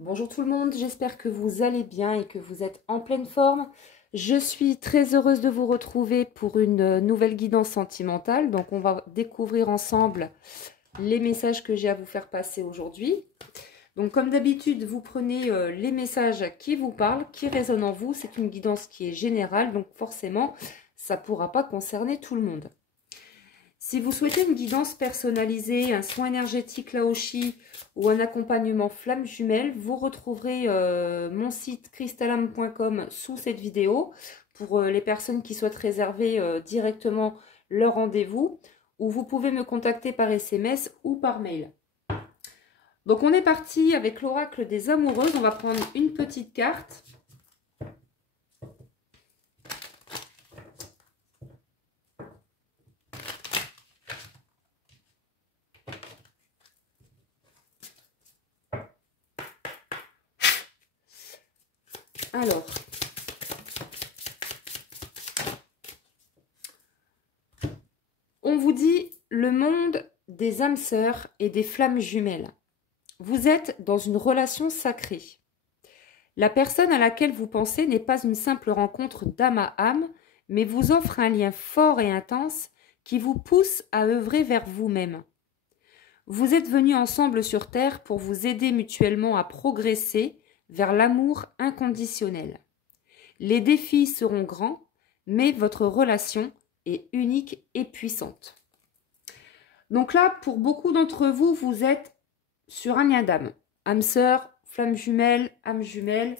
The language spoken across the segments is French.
Bonjour tout le monde, j'espère que vous allez bien et que vous êtes en pleine forme. Je suis très heureuse de vous retrouver pour une nouvelle guidance sentimentale. Donc on va découvrir ensemble les messages que j'ai à vous faire passer aujourd'hui. Donc comme d'habitude, vous prenez les messages qui vous parlent, qui résonnent en vous. C'est une guidance qui est générale, donc forcément, ça ne pourra pas concerner tout le monde. Si vous souhaitez une guidance personnalisée, un soin énergétique Laoshi ou un accompagnement flamme jumelle, vous retrouverez mon site crystallam.com sous cette vidéo pour les personnes qui souhaitent réserver directement leur rendez-vous, ou vous pouvez me contacter par SMS ou par mail. Donc on est parti avec l'oracle des amoureuses. On va prendre une petite carte. Alors, on vous dit le monde des âmes sœurs et des flammes jumelles. Vous êtes dans une relation sacrée. La personne à laquelle vous pensez n'est pas une simple rencontre d'âme à âme, mais vous offre un lien fort et intense qui vous pousse à œuvrer vers vous-même. Vous êtes venus ensemble sur Terre pour vous aider mutuellement à progresser vers l'amour inconditionnel. Les défis seront grands, mais votre relation est unique et puissante. Donc là, pour beaucoup d'entre vous, vous êtes sur un lien d'âme. Âme sœur, flamme jumelle, âme jumelle.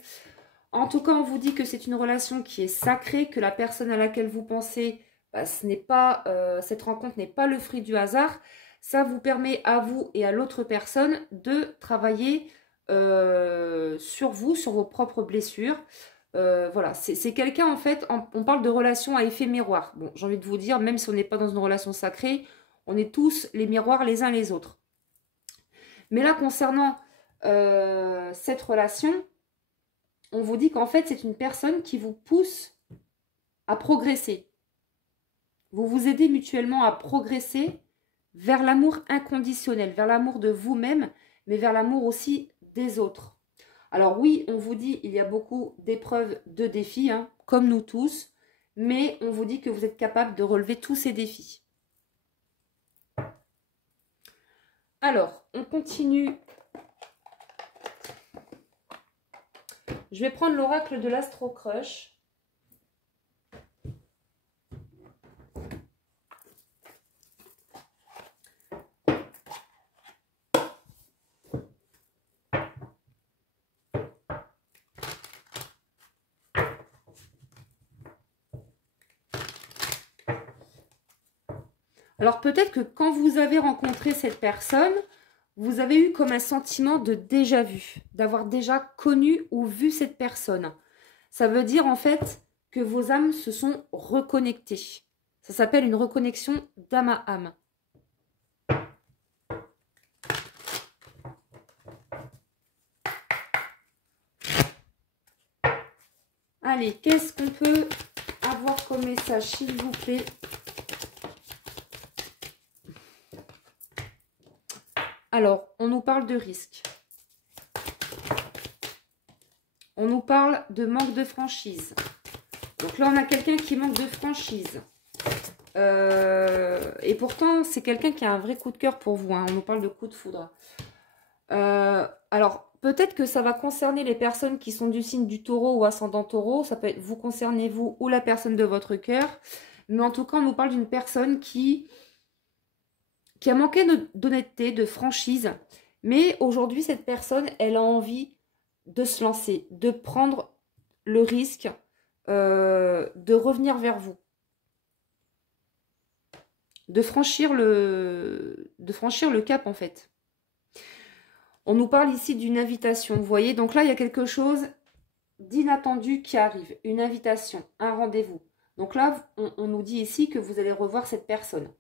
En tout cas, on vous dit que c'est une relation qui est sacrée, que la personne à laquelle vous pensez, cette rencontre n'est pas le fruit du hasard. Ça vous permet à vous et à l'autre personne de travailler sur vous, sur vos propres blessures. Voilà, c'est quelqu'un en fait, on parle de relation à effet miroir. Bon, j'ai envie de vous dire, même si on n'est pas dans une relation sacrée, on est tous les miroirs les uns les autres. Mais là, concernant cette relation, on vous dit qu'en fait, c'est une personne qui vous pousse à progresser. Vous vous aidez mutuellement à progresser vers l'amour inconditionnel, vers l'amour de vous-même, mais vers l'amour aussi des autres. Alors oui, on vous dit, il y a beaucoup d'épreuves, de défis, hein, comme nous tous, mais on vous dit que vous êtes capable de relever tous ces défis. Alors, on continue. Je vais prendre l'oracle de l'Astro Crush. Alors peut-être que quand vous avez rencontré cette personne, vous avez eu comme un sentiment de déjà-vu, d'avoir déjà connu ou vu cette personne. Ça veut dire en fait que vos âmes se sont reconnectées. Ça s'appelle une reconnexion d'âme à âme. Allez, qu'est-ce qu'on peut avoir comme message, s'il vous plaît ? Alors, on nous parle de risque. On nous parle de manque de franchise. Donc là, on a quelqu'un qui manque de franchise. Et pourtant, c'est quelqu'un qui a un vrai coup de cœur pour vous. Hein. On nous parle de coup de foudre. Alors, peut-être que ça va concerner les personnes qui sont du signe du taureau ou ascendant taureau. Ça peut être vous concerner, vous, ou la personne de votre cœur. Mais en tout cas, on nous parle d'une personne qui a manqué d'honnêteté, de franchise. Mais aujourd'hui, cette personne, elle a envie de se lancer, de prendre le risque de revenir vers vous. De franchir le cap, en fait. On nous parle ici d'une invitation, vous voyez. Donc là, il y a quelque chose d'inattendu qui arrive. Une invitation, un rendez-vous. Donc là, on nous dit ici que vous allez revoir cette personne.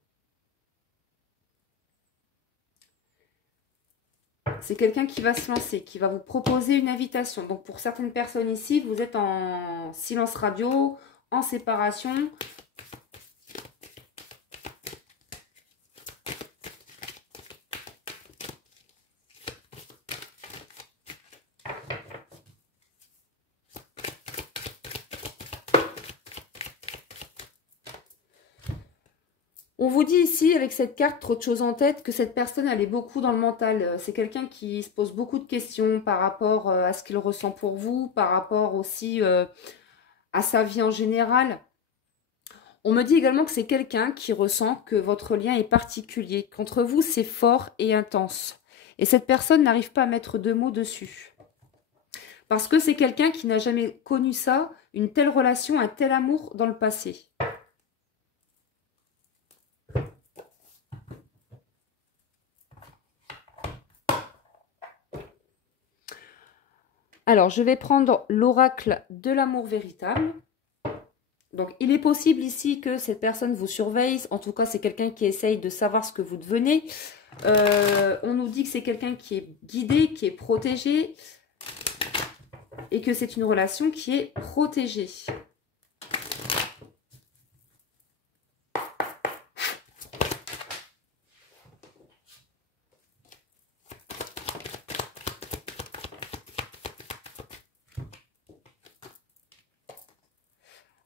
C'est quelqu'un qui va se lancer, qui va vous proposer une invitation. Donc pour certaines personnes ici, vous êtes en silence radio, en séparation. On vous dit ici, avec cette carte, trop de choses en tête, que cette personne, elle est beaucoup dans le mental. C'est quelqu'un qui se pose beaucoup de questions par rapport à ce qu'il ressent pour vous, par rapport aussi à sa vie en général. On me dit également que c'est quelqu'un qui ressent que votre lien est particulier, qu'entre vous, c'est fort et intense. Et cette personne n'arrive pas à mettre deux mots dessus. Parce que c'est quelqu'un qui n'a jamais connu ça, une telle relation, un tel amour dans le passé. Alors, je vais prendre l'oracle de l'amour véritable. Donc, il est possible ici que cette personne vous surveille. En tout cas, c'est quelqu'un qui essaye de savoir ce que vous devenez. On nous dit que c'est quelqu'un qui est guidé, qui est protégé. Et que c'est une relation qui est protégée.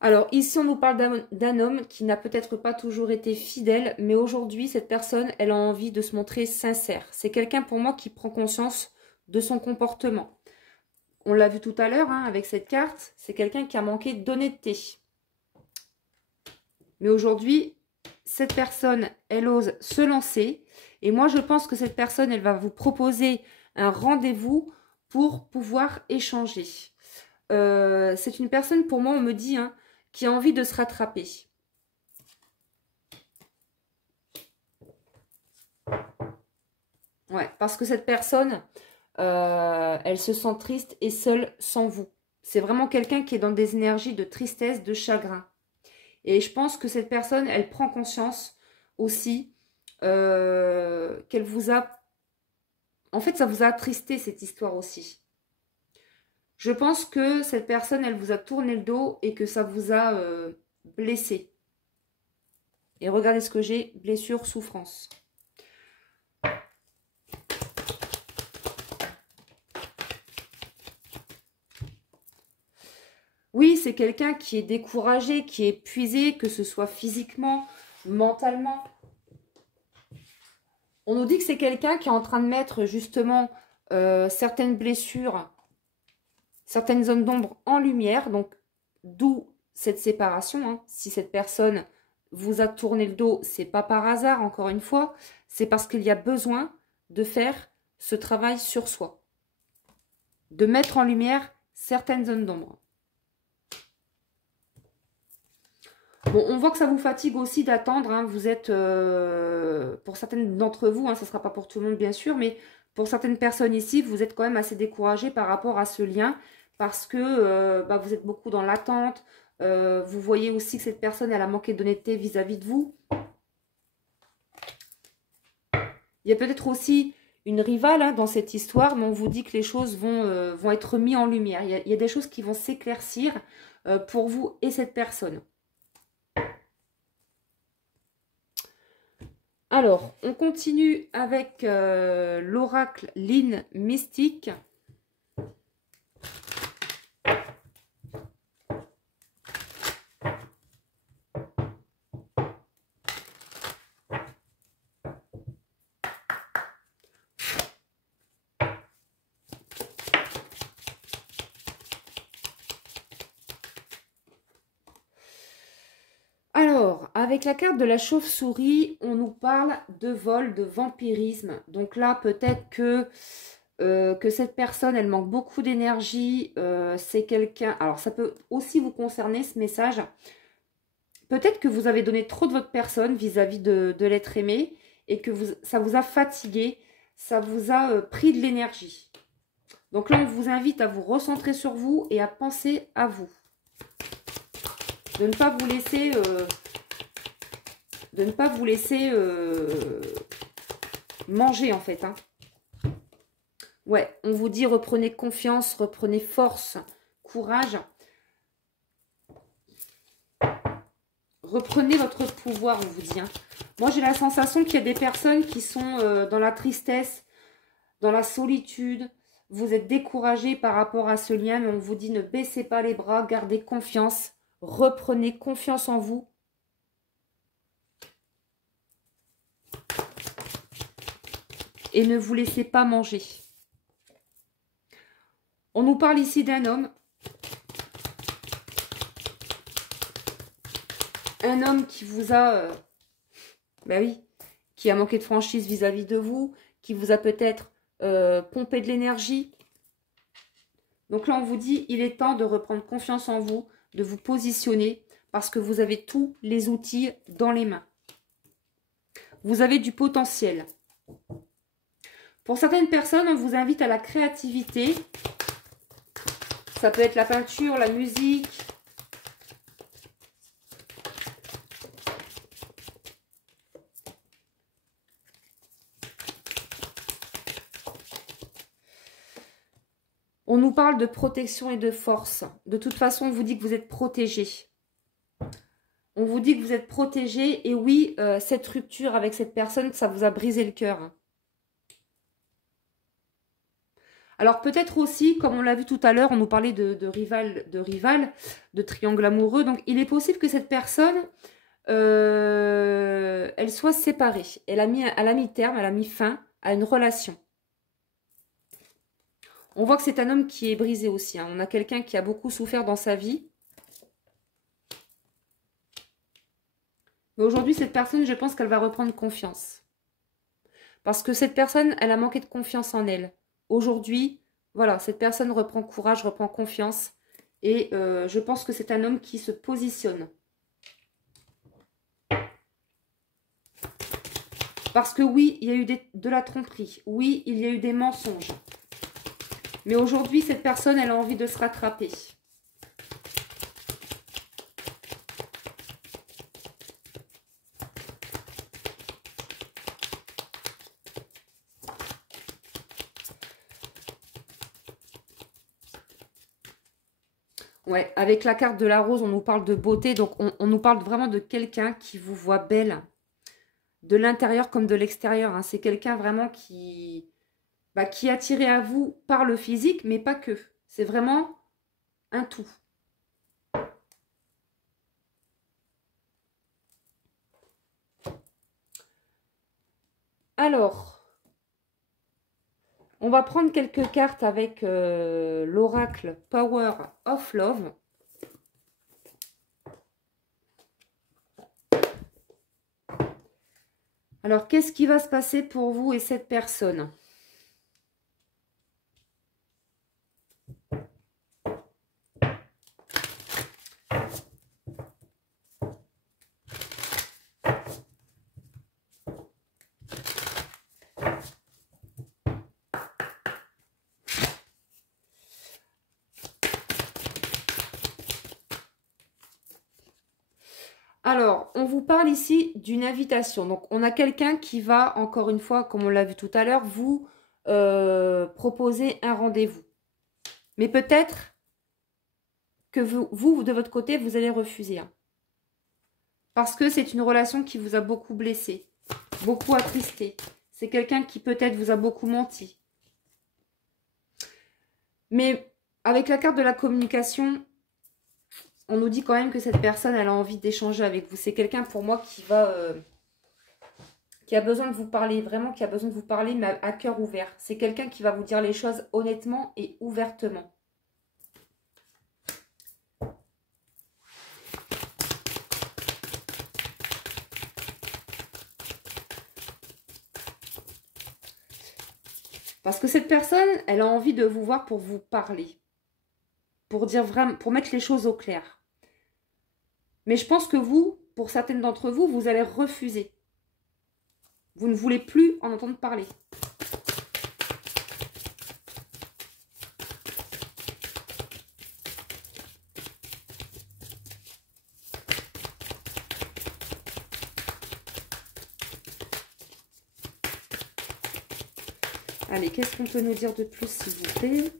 Alors ici, on nous parle d'un homme qui n'a peut-être pas toujours été fidèle, mais aujourd'hui, cette personne, elle a envie de se montrer sincère. C'est quelqu'un pour moi qui prend conscience de son comportement. On l'a vu tout à l'heure hein, avec cette carte, c'est quelqu'un qui a manqué d'honnêteté. Mais aujourd'hui, cette personne, elle ose se lancer. Et moi, je pense que cette personne, elle va vous proposer un rendez-vous pour pouvoir échanger. C'est une personne, pour moi, on me dit... Hein, qui a envie de se rattraper. Ouais, parce que cette personne, elle se sent triste et seule sans vous. C'est vraiment quelqu'un qui est dans des énergies de tristesse, de chagrin. Et je pense que cette personne, elle prend conscience aussi qu'elle vous a... En fait, ça vous a attristé cette histoire aussi. Je pense que cette personne, elle vous a tourné le dos et que ça vous a blessé. Et regardez ce que j'ai, blessure, souffrance. Oui, c'est quelqu'un qui est découragé, qui est épuisé, que ce soit physiquement, mentalement. On nous dit que c'est quelqu'un qui est en train de mettre justement certaines blessures, certaines zones d'ombre en lumière, donc d'où cette séparation. Hein. Si cette personne vous a tourné le dos, c'est pas par hasard, encore une fois, c'est parce qu'il y a besoin de faire ce travail sur soi, de mettre en lumière certaines zones d'ombre. Bon, on voit que ça vous fatigue aussi d'attendre. Hein. Vous êtes, pour certaines d'entre vous, hein, ça ne sera pas pour tout le monde bien sûr, mais pour certaines personnes ici, vous êtes quand même assez découragé par rapport à ce lien parce que vous êtes beaucoup dans l'attente. Vous voyez aussi que cette personne, elle a manqué d'honnêteté vis-à-vis de vous. Il y a peut-être aussi une rivale hein, dans cette histoire, mais on vous dit que les choses vont être mises en lumière. Il y a des choses qui vont s'éclaircir pour vous et cette personne. Alors, on continue avec l'oracle Ligne Mystique. Alors, avec la carte de la chauve-souris, on nous parle de vol, de vampirisme. Donc là, peut-être que cette personne, elle manque beaucoup d'énergie. C'est quelqu'un... Alors, ça peut aussi vous concerner, ce message. Peut-être que vous avez donné trop de votre personne vis-à-vis de l'être aimé et que ça vous a fatigué, ça vous a pris de l'énergie. Donc là, on vous invite à vous recentrer sur vous et à penser à vous. De ne pas vous laisser, manger en fait. Hein. Ouais, on vous dit reprenez confiance, reprenez force, courage. Reprenez votre pouvoir, on vous dit. Hein. Moi, j'ai la sensation qu'il y a des personnes qui sont dans la tristesse, dans la solitude. Vous êtes découragés par rapport à ce lien, mais on vous dit ne baissez pas les bras, gardez confiance. Reprenez confiance en vous. et ne vous laissez pas manger. On nous parle ici d'un homme. Un homme qui vous a... ben oui, qui a manqué de franchise vis-à-vis de vous, qui vous a peut-être pompé de l'énergie. Donc là, on vous dit, il est temps de reprendre confiance en vous, de vous positionner, parce que vous avez tous les outils dans les mains. Vous avez du potentiel. Pour certaines personnes, on vous invite à la créativité. Ça peut être la peinture, la musique. On nous parle de protection et de force. De toute façon, on vous dit que vous êtes protégé. On vous dit que vous êtes protégé. Et oui, cette rupture avec cette personne, ça vous a brisé le cœur. Alors peut-être aussi, comme on l'a vu tout à l'heure, on nous parlait de rival, de triangle amoureux. Donc il est possible que cette personne, elle soit séparée. Elle a mis terme, elle a mis fin à une relation. On voit que c'est un homme qui est brisé aussi. Hein. On a quelqu'un qui a beaucoup souffert dans sa vie. Mais aujourd'hui, cette personne, je pense qu'elle va reprendre confiance. Parce que cette personne, elle a manqué de confiance en elle. Aujourd'hui, voilà, cette personne reprend courage, reprend confiance. Et je pense que c'est un homme qui se positionne. Parce que oui, il y a eu de la tromperie. Oui, il y a eu des mensonges. Mais aujourd'hui, cette personne, elle a envie de se rattraper. Ouais, avec la carte de la rose, on nous parle de beauté. Donc, on nous parle vraiment de quelqu'un qui vous voit belle. De l'intérieur comme de l'extérieur. Hein. C'est quelqu'un vraiment qui est attiré à vous par le physique, mais pas que. C'est vraiment un tout. Alors, on va prendre quelques cartes avec l'oracle Power of Love. Alors, qu'est-ce qui va se passer pour vous et cette personne ? Alors, on vous parle ici d'une invitation. Donc, on a quelqu'un qui va, encore une fois, comme on l'a vu tout à l'heure, vous proposer un rendez-vous. Mais peut-être que vous, de votre côté, vous allez refuser. Hein. Parce que c'est une relation qui vous a beaucoup blessé, beaucoup attristé. C'est quelqu'un qui peut-être vous a beaucoup menti. Mais avec la carte de la communication, on nous dit quand même que cette personne, elle a envie d'échanger avec vous. C'est quelqu'un pour moi qui a besoin de vous parler, vraiment qui a besoin de vous parler, mais à cœur ouvert. C'est quelqu'un qui va vous dire les choses honnêtement et ouvertement. Parce que cette personne, elle a envie de vous voir pour vous parler. Pour dire vraiment, pour mettre les choses au clair. Mais je pense que vous, pour certaines d'entre vous, vous allez refuser. Vous ne voulez plus en entendre parler. Allez, qu'est-ce qu'on peut nous dire de plus, s'il vous plaît?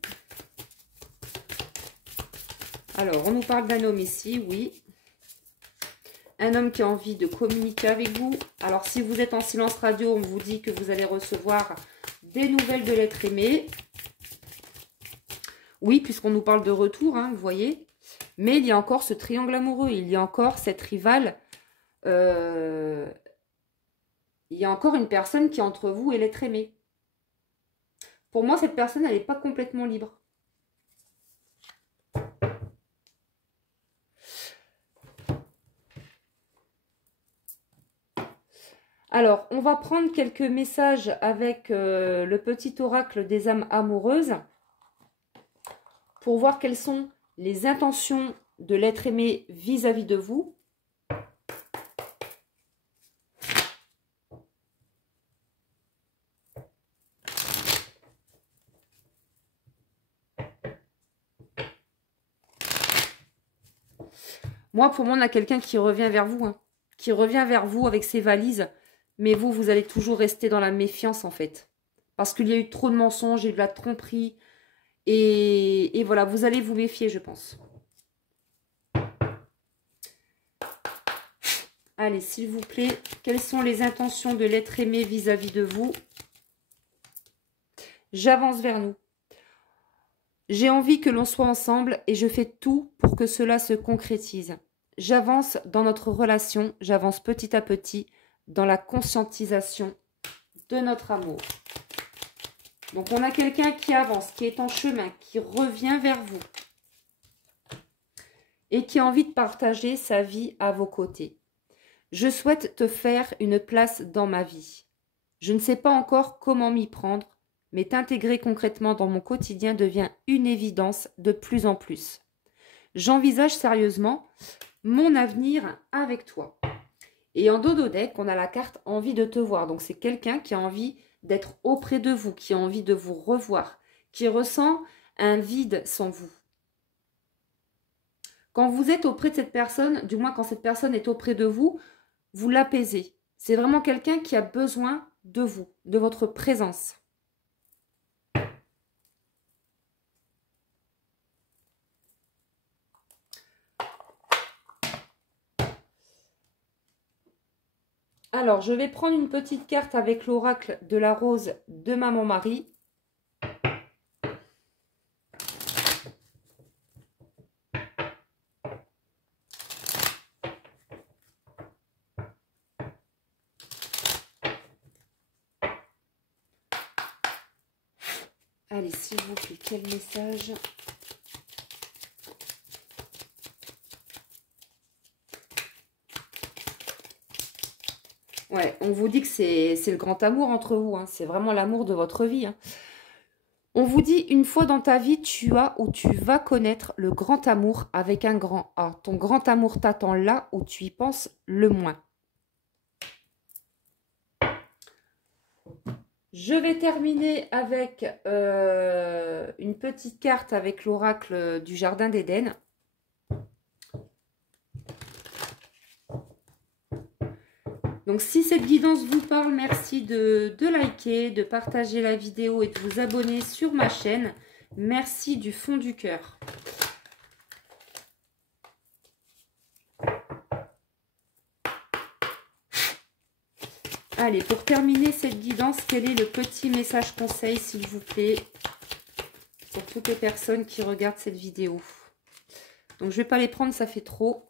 Alors, on nous parle d'un homme ici, oui. Un homme qui a envie de communiquer avec vous. Alors, si vous êtes en silence radio, on vous dit que vous allez recevoir des nouvelles de l'être aimé. Oui, puisqu'on nous parle de retour, hein, vous voyez. Mais il y a encore ce triangle amoureux. Il y a encore cette rivale. Il y a encore une personne qui est entre vous et l'être aimé. Pour moi, cette personne, elle n'est pas complètement libre. Alors, on va prendre quelques messages avec le petit oracle des âmes amoureuses pour voir quelles sont les intentions de l'être aimé vis-à-vis de vous. Moi, pour moi, on a quelqu'un qui revient vers vous, hein, qui revient vers vous avec ses valises. Mais vous, vous allez toujours rester dans la méfiance, en fait. Parce qu'il y a eu trop de mensonges et de la tromperie. Et voilà, vous allez vous méfier, je pense. Allez, s'il vous plaît, quelles sont les intentions de l'être aimé vis-à-vis de vous? J'avance vers nous. J'ai envie que l'on soit ensemble et je fais tout pour que cela se concrétise. J'avance dans notre relation, j'avance petit à petit dans la conscientisation de notre amour. Donc, on a quelqu'un qui avance, qui est en chemin, qui revient vers vous et qui a envie de partager sa vie à vos côtés. Je souhaite te faire une place dans ma vie. Je ne sais pas encore comment m'y prendre, mais t'intégrer concrètement dans mon quotidien devient une évidence de plus en plus. J'envisage sérieusement mon avenir avec toi. Et en dos de deck, on a la carte envie de te voir. Donc, c'est quelqu'un qui a envie d'être auprès de vous, qui a envie de vous revoir, qui ressent un vide sans vous. Quand vous êtes auprès de cette personne, du moins quand cette personne est auprès de vous, vous l'apaisez. C'est vraiment quelqu'un qui a besoin de vous, de votre présence. Alors, je vais prendre une petite carte avec l'oracle de la rose de Maman Marie. Allez, s'il vous plaît, quel message? Ouais, on vous dit que c'est le grand amour entre vous, hein. C'est vraiment l'amour de votre vie, hein. On vous dit, une fois dans ta vie, tu as ou tu vas connaître le grand amour avec un grand A. Ton grand amour t'attend là où tu y penses le moins. Je vais terminer avec une petite carte avec l'oracle du Jardin d'Éden. Donc, si cette guidance vous parle, merci de liker, de partager la vidéo et de vous abonner sur ma chaîne. Merci du fond du cœur. Allez, pour terminer cette guidance, quel est le petit message conseil, s'il vous plaît, pour toutes les personnes qui regardent cette vidéo? Donc, je ne vais pas les prendre, ça fait trop.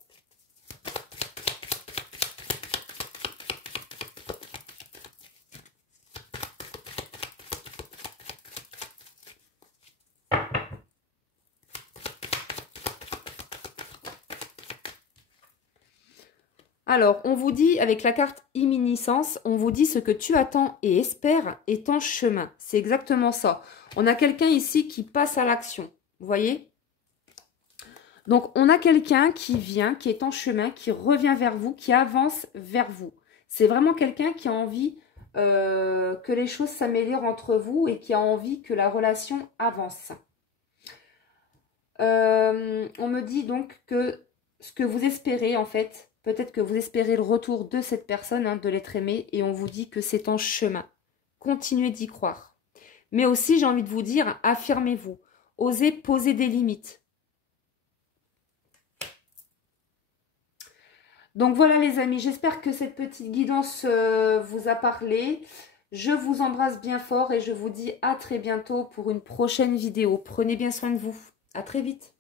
Alors, on vous dit, avec la carte Imminiscence, on vous dit ce que tu attends et espères est en chemin. C'est exactement ça. On a quelqu'un ici qui passe à l'action. Vous voyez? Donc, on a quelqu'un qui vient, qui est en chemin, qui revient vers vous, qui avance vers vous. C'est vraiment quelqu'un qui a envie que les choses s'améliorent entre vous et qui a envie que la relation avance. On me dit donc que ce que vous espérez, en fait, peut-être que vous espérez le retour de cette personne, hein, de l'être aimé, et on vous dit que c'est en chemin. Continuez d'y croire. Mais aussi, j'ai envie de vous dire, affirmez-vous. Osez poser des limites. Donc voilà les amis, j'espère que cette petite guidance vous a parlé. Je vous embrasse bien fort et je vous dis à très bientôt pour une prochaine vidéo. Prenez bien soin de vous. À très vite.